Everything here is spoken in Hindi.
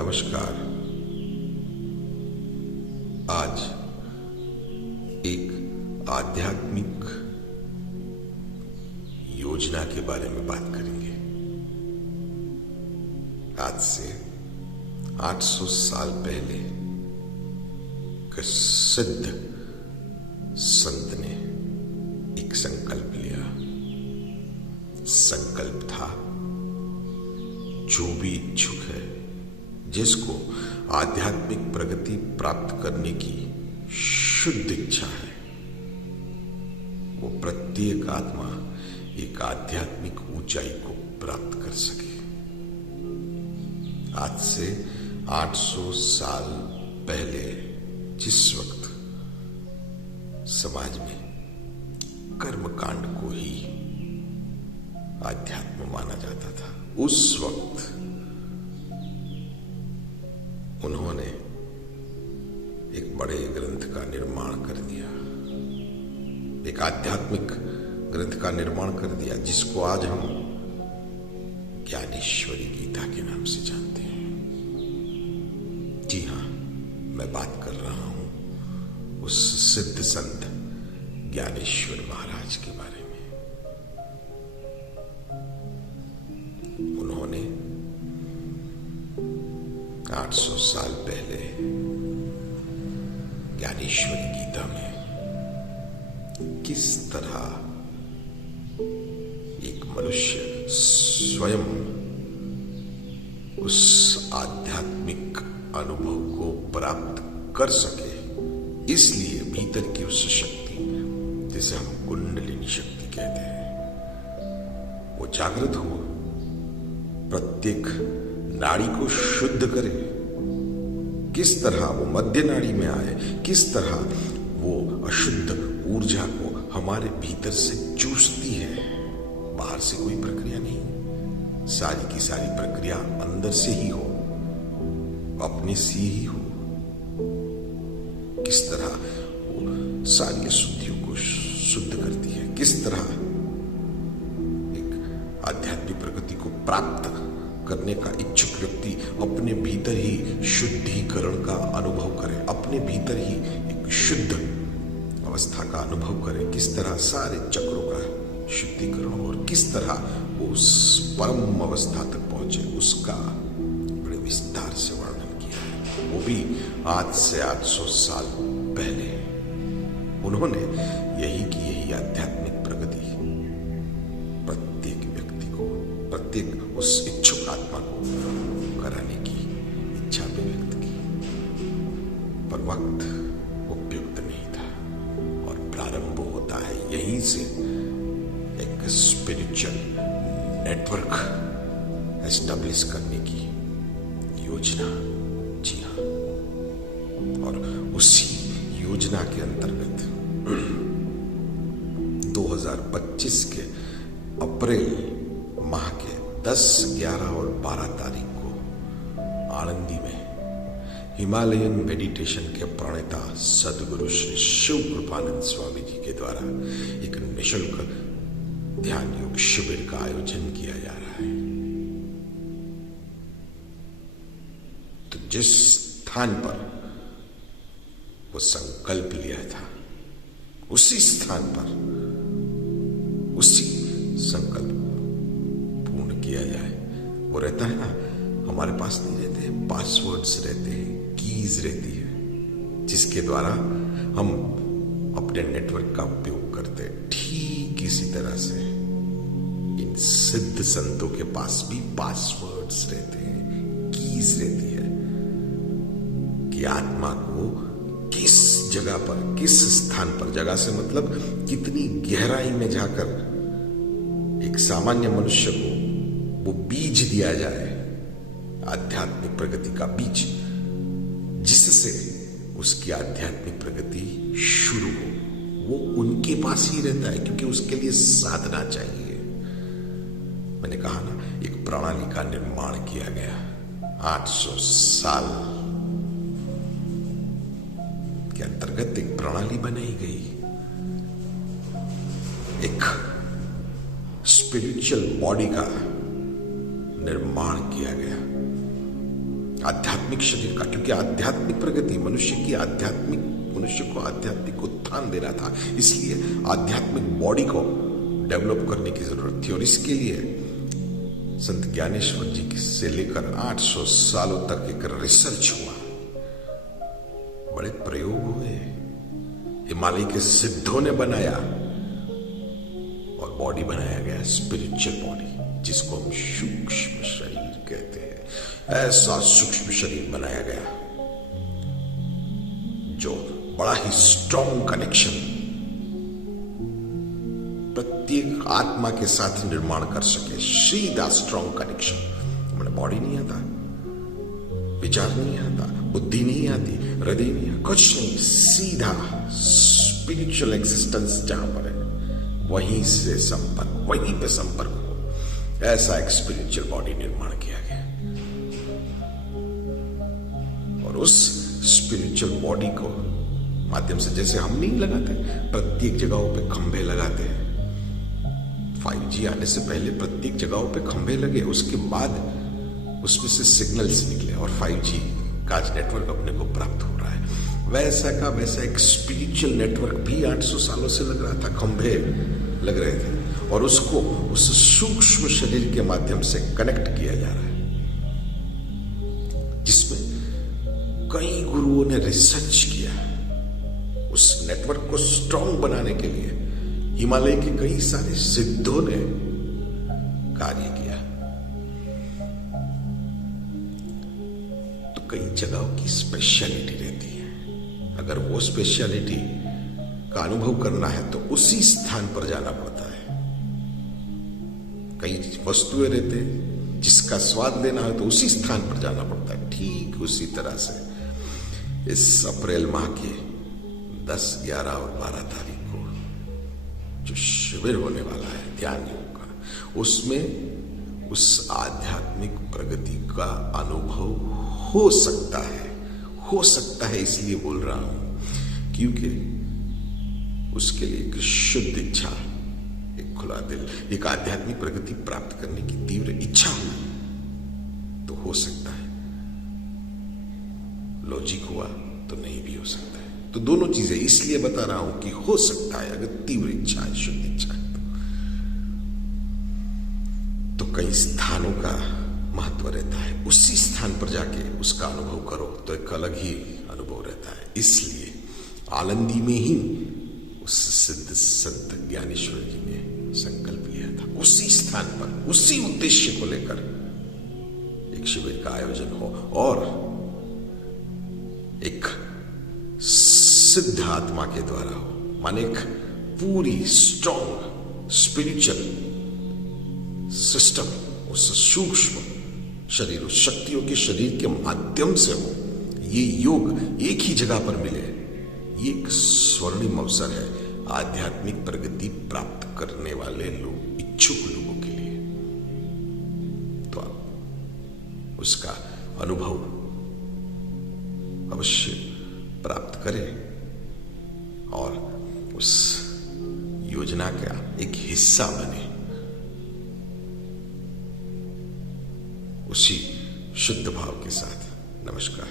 नमस्कार। आज एक आध्यात्मिक योजना के बारे में बात करेंगे। आज से 800 साल पहले एक सिद्ध संत ने एक संकल्प लिया। संकल्प था, जो भी इच्छुक है, जिसको आध्यात्मिक प्रगति प्राप्त करने की शुद्ध इच्छा है, वो प्रत्येक आत्मा एक आध्यात्मिक ऊंचाई को प्राप्त कर सके। आज से 800 साल पहले जिस वक्त समाज में कर्मकांड को ही आध्यात्म माना जाता था, उस वक्त उन्होंने एक बड़े ग्रंथ का निर्माण कर दिया, एक आध्यात्मिक ग्रंथ का निर्माण कर दिया, जिसको आज हम ज्ञानेश्वरी गीता के नाम से जानते हैं। जी हाँ, मैं बात कर रहा हूं उस सिद्ध संत ज्ञानेश्वर महाराज के बारे में। उन्होंने 800 साल पहले ज्ञानेश्वरी गीता में किस तरह एक मनुष्य स्वयं उस आध्यात्मिक अनुभव को प्राप्त कर सके, इसलिए भीतर की उस शक्ति, जिसे हम कुंडलिनी शक्ति कहते हैं, वो जागृत हो, प्रत्येक नाड़ी को शुद्ध करे। किस तरह वो मध्य नाड़ी में आए, किस तरह वो अशुद्ध ऊर्जा को हमारे भीतर से चूसती है। बाहर से कोई प्रक्रिया नहीं, सारी की सारी प्रक्रिया अंदर से ही हो, अपने से ही हो। किस तरह वो सारी अशुद्धियों को शुद्ध करती है, किस तरह एक आध्यात्मिक प्रगति को प्राप्त करने का इच्छुक व्यक्ति अपने भीतर ही शुद्धिकरण का अनुभव करे, अपने भीतर ही एक शुद्ध अवस्था का अनुभव करे। किस तरह सारे चक्रों का शुद्धिकरण हो और किस तरह वो उस परम अवस्था तक पहुंचे, उसका बड़े विस्तार से वर्णन किया है। वो भी आज से 800 साल पहले उन्होंने यही की, यही आध्यात्मिक प्रगति प्रत्येक व्यक्ति को, प्रत्येक उस इच्छुक आत्मा को कराने की इच्छा भी व्यक्त की। पर वक्त उपयुक्त नहीं था और प्रारंभ होता है यहीं से एक स्पिरिचुअल नेटवर्क एस्टेब्लिश करने की योजना। जी हाँ, और उसी योजना के अंतर्गत 2025 के अप्रैल माह के 10, 11 और 12 तारीख को आनंदी में हिमालयन मेडिटेशन के प्रणेता सदगुरु श्री शिव कृपानंद स्वामी जी के द्वारा एक निःशुल्क ध्यान योग शिविर का आयोजन किया जा रहा है। तो जिस स्थान पर वो संकल्प लिया था, उसी स्थान पर उसी संकल्प पूर्ण किया जाए। वो रहता है ना, हमारे पास नहीं रहते हैं पासवर्ड्स, रहते हैं कीज रहती है, जिसके द्वारा हम अपने नेटवर्क का उपयोग करते हैं। ठीक इसी तरह से इन सिद्ध संतों के पास भी पासवर्ड्स रहते हैं, कीज रहती है कि आत्मा को किस जगह पर, किस स्थान पर, जगह से मतलब कितनी गहराई में जाकर एक सामान्य मनुष्य को वो बीज दिया जाए, आध्यात्मिक प्रगति का बीज, जिससे उसकी आध्यात्मिक प्रगति शुरू हो। वो उनके पास ही रहता है, क्योंकि उसके लिए साधना चाहिए। मैंने कहा ना, एक प्रणाली का निर्माण किया गया 800 साल के अंतर्गत। एक प्रणाली बनाई गई, एक स्पिरिचुअल बॉडी का निर्माण किया गया, आध्यात्मिक शरीर का, क्योंकि आध्यात्मिक प्रगति मनुष्य को आध्यात्मिक उत्थान देना था, इसलिए आध्यात्मिक बॉडी को डेवलप करने की जरूरत थी। और इसके लिए संत ज्ञानेश्वर जी से लेकर 800 सालों तक एक रिसर्च हुआ, बड़े प्रयोग हुए, हिमालय के सिद्धों ने बनाया और बॉडी बनाया गया, स्पिरिचुअल बॉडी, जिसको हम सूक्ष्म शरीर कहते हैं। ऐसा सूक्ष्म शरीर बनाया गया जो बड़ा ही स्ट्रॉन्ग कनेक्शन प्रत्येक आत्मा के साथ निर्माण कर सके, सीधा स्ट्रॉन्ग कनेक्शन। हमें बॉडी नहीं आता, विचार नहीं आता, बुद्धि नहीं आती, हृदय नहीं आता, कुछ नहीं, सीधा स्पिरिचुअल एग्जिस्टेंस जहां पर है वहीं से संपर्क, वहीं पे संपर्क हो, ऐसा एक स्पिरिचुअल बॉडी निर्माण किया गया। और उस स्पिरिचुअल बॉडी को माध्यम से, जैसे हम नहीं लगाते प्रत्येक जगहों पे खंभे लगाते हैं, 5G आने से पहले प्रत्येक जगहों पे खंभे लगे, उसके बाद उसमें से सिग्नल्स निकले और 5G का आज नेटवर्क अपने को प्राप्त हो रहा है। वैसा का वैसा एक स्पिरिचुअल नेटवर्क भी 800 सालों से लग रहा था, खंभे लग रहे थे, और उसको उस सूक्ष्म शरीर के माध्यम से कनेक्ट किया जा रहा है, जिसमें कई गुरुओं ने रिसर्च किया उस नेटवर्क को स्ट्रांग बनाने के लिए। हिमालय के कई सारे सिद्धों ने कार्य किया। तो कई जगहों की स्पेशलिटी रहती है, अगर वो स्पेशलिटी का अनुभव करना है तो उसी स्थान पर जाना पड़ता है। कई वस्तुएं रहते हैं जिसका स्वाद लेना है तो उसी स्थान पर जाना पड़ता है। ठीक उसी तरह से इस अप्रैल माह के 10, 11 और 12 तारीख को जो शिविर होने वाला है ध्यान योग का, उसमें उस आध्यात्मिक प्रगति का अनुभव हो सकता है इसलिए बोल रहा हूं क्योंकि उसके लिए एक शुद्ध इच्छा, एक खुला दिल, एक आध्यात्मिक प्रगति प्राप्त करने की तीव्र इच्छा हुई तो हो सकता है। लॉजिक हुआ तो नहीं भी हो सकता है। तो दोनों चीजें इसलिए बता रहा हूं कि हो सकता है, अगर तीव्र इच्छा है, शुद्ध इच्छा है तो कई स्थानों का महत्व रहता है। उसी स्थान पर जाके उसका अनुभव करो तो एक अलग ही अनुभव रहता है। इसलिए आनंदी में ही उस सिद्ध संत ज्ञानेश्वर जी ने संकल्प लिया था, उसी स्थान पर उसी उद्देश्य को लेकर एक शिविर का आयोजन हो और एक सिद्ध आत्मा के द्वारा हो, माने एक पूरी स्ट्रॉन्ग स्पिरिचुअल सिस्टम उस सूक्ष्म शरीर, उस शक्तियों के शरीर के माध्यम से हो। ये योग एक ही जगह पर मिले, ये एक स्वर्णिम अवसर है आध्यात्मिक प्रगति प्राप्त करने वाले लोग, इच्छुक लोगों के लिए। तो आप उसका अनुभव अवश्य प्राप्त करें और उस योजना का एक हिस्सा बने। उसी शुद्ध भाव के साथ नमस्कार।